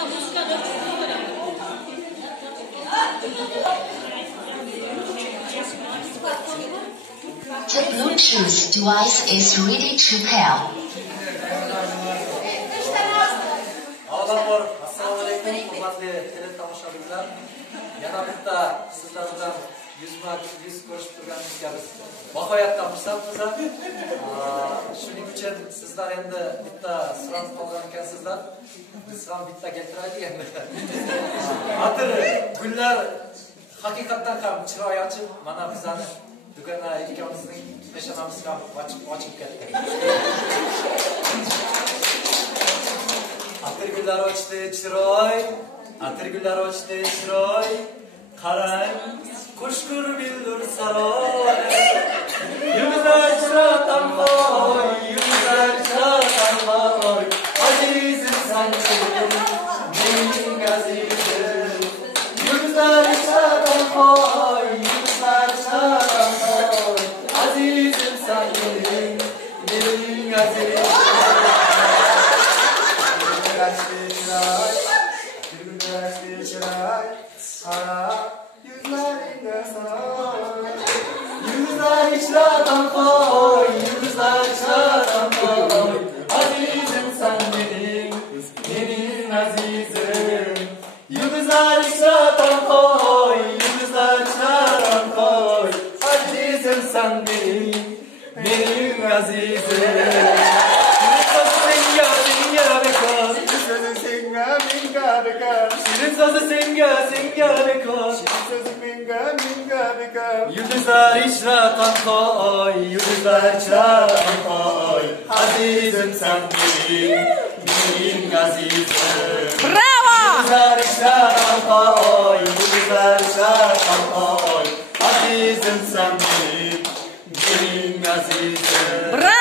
The Bluetooth device is ready to pair. Assalomu alaykum, hurmatli teletomoshabinlar. Yana bitta sizlar bilan yuz ko'rishib turganimizga biz nihoyatda xursandmiz. Shuning uchun sizlar endi bitta so'rab qolgan ekansizlar. Biz ham bitta keltiraylik endi. Atir gullar haqiqatan ham chiroy ochib, mana bizani dukana ikkamizning peshonamiz ham ochib ketdi. Atirgullar ochdi chiroy, atirgullar ochdi chiroy, qarang, qo'shqur bildur saroy. Yulduzlar chirotam qo'y, yulduzlar chirotam qo'y, azizim sanchim, mening azizim. Yulduzlar chirotam qo'y, yulduzlar chirotam qo'y, azizim sanchim, mening azizim. Yulduzlar içradan koy, yulduzlar içradan koy, azizim sen benim azizim. Yulduzlar içradan koy, yulduzlar içradan koy, azizim sen benim azizim. Şirin sözü singa bekar, yulduzlar içratan koy, yulduzlar içratan koy, azizim sen benim azizim. Bravo! Yulduzlar içratan koy, yulduzlar içratan koy, azizim sen benim azizim. Bravo!